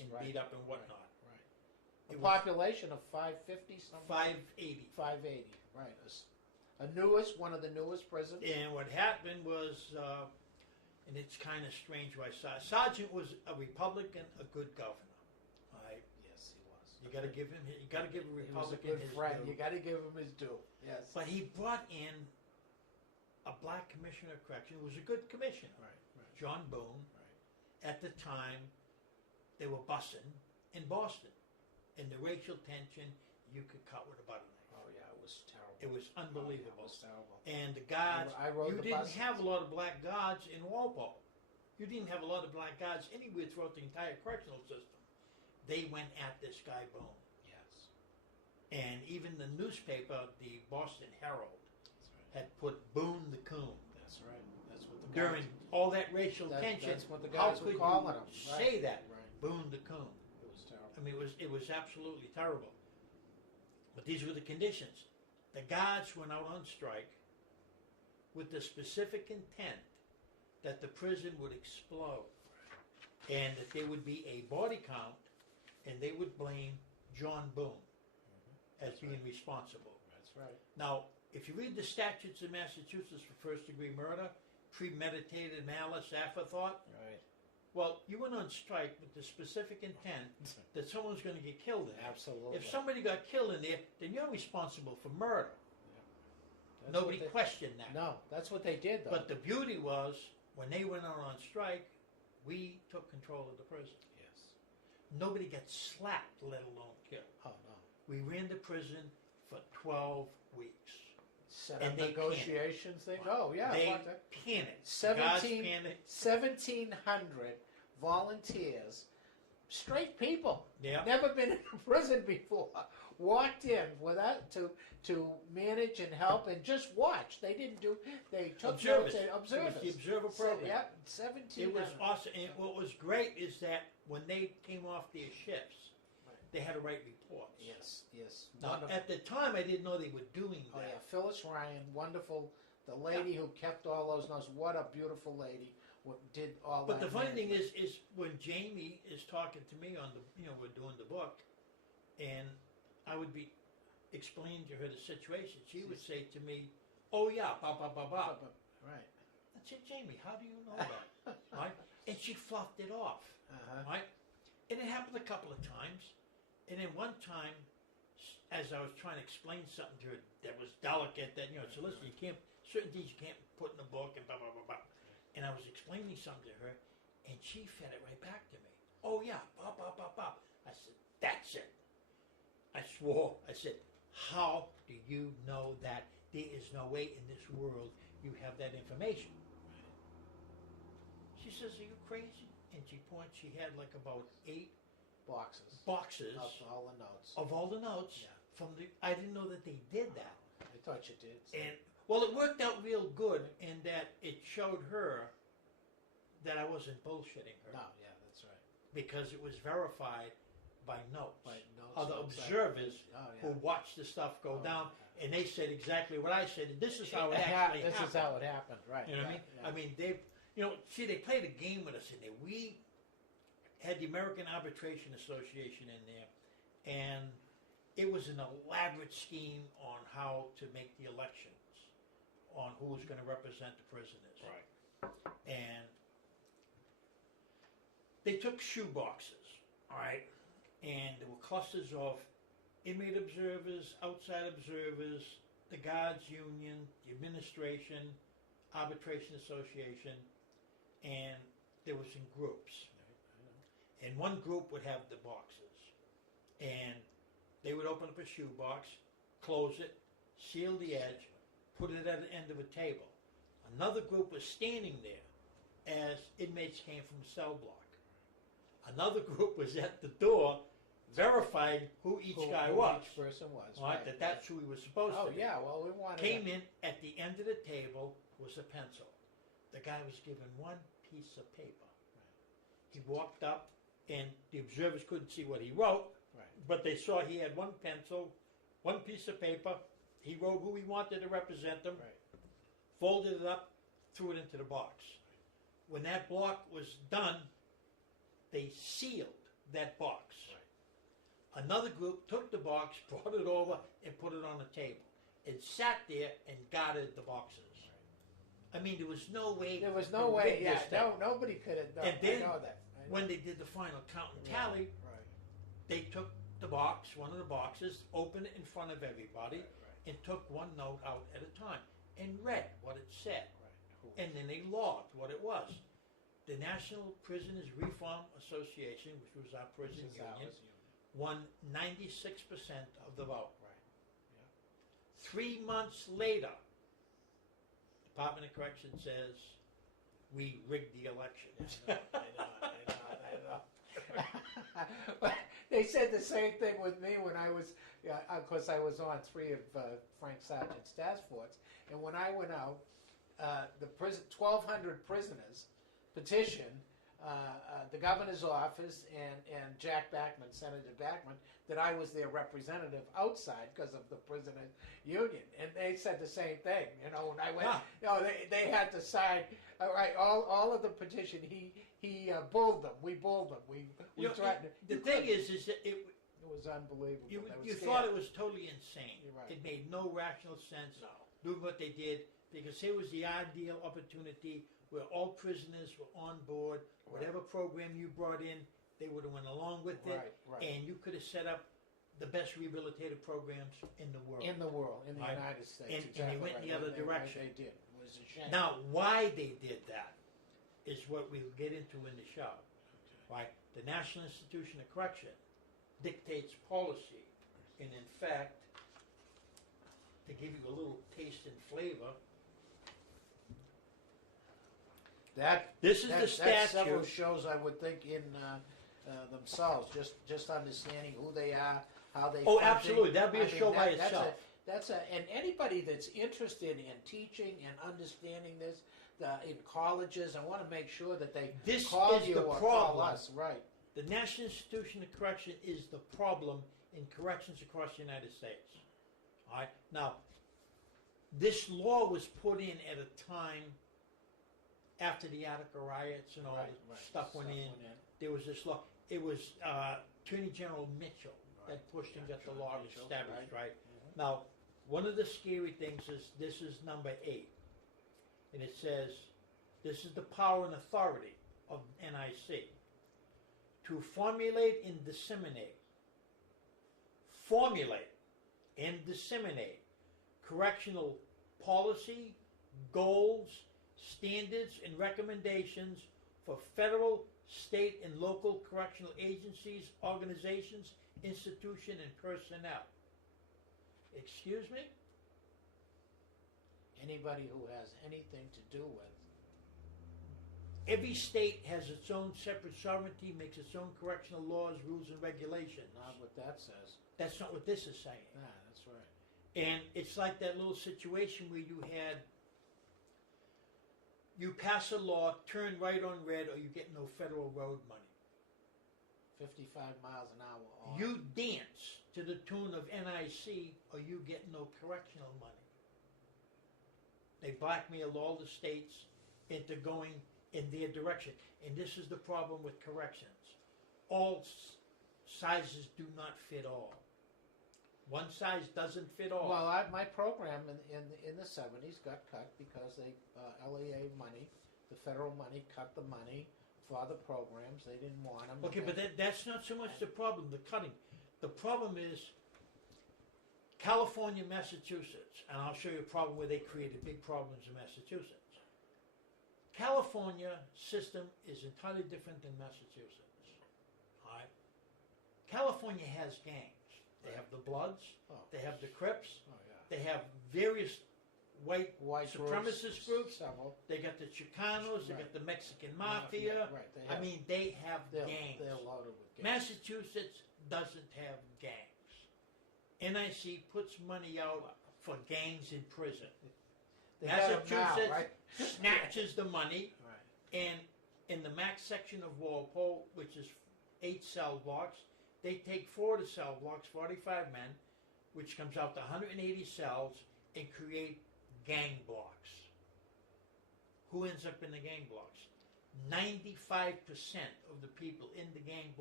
and right. beat up and whatnot. Right. It A was population of 550 something? 580. 580, right. One of the newest prisons? And what happened was, and it's kind of strange why Sargent was a Republican, a good governor. All right. Yes, he was. You got to give him. You got to give a He was a Republican good his friend. due. You got to give him his due. Yes. But he brought in a black commissioner of correction. It was a good commissioner, Right. John Boone. Right. At the time, they were bussing in Boston, and the racial tension you could cut with a butter knife. Oh yeah, it was terrible. It was unbelievable. Oh, yeah, it was terrible. And the guards, I rode you the didn't buses. have a lot of black guards in Walpole. You didn't have a lot of black guards anywhere throughout the entire correctional system. They went at this guy Boone. Yes. And even the newspaper, the Boston Herald, That's right. had put Boone the Coon. That's right. That's what the guys, During all that racial tension, that's what the guys how were could calling you him. say Right. that? Right. Boone the Coon. It was terrible. I mean, it was absolutely terrible. But these were the conditions. The guards went out on strike with the specific intent that the prison would explode and that there would be a body count, and they would blame John Boone as being responsible. That's right. Now, if you read the statutes in Massachusetts for first-degree murder, premeditated malice, afterthought, Right. well, you went on strike with the specific intent that someone's going to get killed in there. Absolutely. If somebody got killed in there, then you're responsible for murder. That's Nobody what they- questioned that. No, that's what they did though. But the beauty was, when they went out on strike, we took control of the prison. yes. Nobody got slapped, let alone killed. Oh no. We ran the prison for 12 weeks. Set And up they negotiations thing. Oh yeah. They about that. panicked. 17 Guards panicked. 1,700 volunteers, straight people, Yeah. never been in prison before, walked in without to manage and help and just watch. They didn't do. They took Observers. notes. And observers. It was the observer program. Yep, 17. It was awesome. And what was great is that when they came off their shifts, they had to write reports. Yes, yes. Now, Wonderful. at the time, I didn't know they were doing that. Oh yeah, Phyllis Ryan, wonderful. The lady who kept all those notes. What a beautiful lady. What did all But that. the funny thing management. is when Jamie is talking to me on the, we're doing the book, and I would be explaining to her the situation, she would say to me, "Oh yeah, ba ba ba ba." Right. I said, "Jamie, how do you know that?" Right? And she fluffed it off. Uh-huh. Right? And it happened a couple of times. And then one time, as I was trying to explain something to her that was delicate, that, so listen, you can't, certain things you can't put in a book and blah, blah, blah, blah. And I was explaining something to her, and she fed it right back to me. "Oh yeah, blah, blah, blah, blah." I said, "That's it." I swore. I said, "How do you know that? There is no way in this world you have that information." She says, "Are you crazy?" And she points, she had like about 8 boxes Of all the notes. of all the notes Yeah. from the. I didn't know that they did that, I thought you did. and well, it worked out real good in that it showed her that I wasn't bullshitting her No, yeah, that's right. because it was verified by notes. By notes, Other notes, observers oh, yeah. who watched the stuff go Oh, down, yeah. and they said exactly what I said. And this is how it This actually happened. is how it happened, right? You know what I yeah, mean? yeah. I mean, they played a game with us in there. We had the American Arbitration Association in there, and it was an elaborate scheme on how to make the elections, on who was going to represent the prisoners. Right. And they took shoe boxes, all right, and there were clusters of inmate observers, outside observers, the guards union, the administration, arbitration association, and there was in groups. And one group would have the boxes, and they would open up a shoe box, close it, seal the edge, put it at the end of a table. Another group was standing there as inmates came from the cell block. Another group was at the door verifying who each guy was. Each person was. Right, that's who he was supposed Oh to be. yeah, well we wanted. Came in, at the end of the table was a pencil. The guy was given one piece of paper. He walked up, and the observers couldn't see what he wrote, Right. but they saw he had one pencil, one piece of paper. He wrote who he wanted to represent them, Right. folded it up, threw it into the box. When that block was done, they sealed that box. Another group took the box, brought it over, and put it on the table, and sat there and guarded the boxes. I mean, there was no way. There was no to way. rig Yeah, this thing. nobody could have done. And then I know that. When they did the final count and tally, they took the box, one of the boxes, opened it in front of everybody, and took one note out at a time and read what it said. And then they logged what it was. The National Prisoners Reform Association, which was our prison union, won 96% of the vote. 3 months later, Department of Corrections says, we rigged the elections. I know. They said the same thing with me when I was, of course I was on 3 of Frank Sargent's task force, and when I went out, the 1,200 prisoners petitioned the governor's office and Jack Backman, Senator Backman, that I was their representative outside because of the prisoners union, and they said the same thing. You know, when I went, they had to sign. All of the petition. He bulled them. We bulled them. We threatened. The thing is that it was unbelievable. You thought it was totally insane. You're right. It made no rational sense doing what they did, because here was the ideal opportunity where all prisoners were on board. Whatever program you brought in, they would have went along with it, and you could have set up the best rehabilitative programs in the world. In the world, in the United States. And they went in the other direction. They did. It was a shame. Now, why they did that is what we'll get into in the show. Right? The National Institution of Correction dictates policy, and in fact, to give you a little taste and flavor, this is the statute. That's several shows, I would think, in themselves, just understanding who they are, how they. Oh, absolutely, that'd be a show by itself. And anybody that's interested in teaching and understanding this in colleges, I want to make sure that they call you or call us. Right. The National Institution of Correction is the problem in corrections across the United States. All right. Now, this law was put in at a time after the Attica riots and all this stuff went in. There was this law. It was Attorney General Mitchell that pushed and got the law established. Right. Mm-hmm. Now, one of the scary things is this is number 8, and it says this is the power and authority of NIC to formulate and disseminate correctional policy, goals, standards, and recommendations for federal, state, and local correctional agencies, organizations, institutions, and personnel. Excuse me? Anybody who has anything to do with. Every state has its own separate sovereignty, makes its own correctional laws, rules, and regulations. Not what that says. That's not what this is saying. Nah, that's right. And it's like that little situation where you pass a law, turn right on red, or you get no federal road money. 55 miles an hour. You dance to the tune of NIC, or you get no correctional money. They blackmail all the states into going in their direction. And this is the problem with corrections. All sizes do not fit all. One size doesn't fit all. Well, my program in the 70s got cut because they LEA money, the federal money, cut the money for the programs. They didn't want them. Okay, but that's not so much the problem, the cutting. The problem is California, Massachusetts, and I'll show you a problem where they created big problems in Massachusetts. California system is entirely different than Massachusetts. All right? California has gangs. They have the Bloods, they have the Crips, they have various white supremacist groups. They got the Chicanos, they got the Mexican Mafia. I mean, they have gangs. They're loaded with gangs. Massachusetts doesn't have gangs. NIC puts money out for gangs in prison. Massachusetts snatches the money, and in the max section of Walpole, which is 8 cell blocks, they take 4 of the cell blocks, 45 men, which comes out to 180 cells, and create gang blocks. Who ends up in the gang blocks? 95% of the people in the gang blocks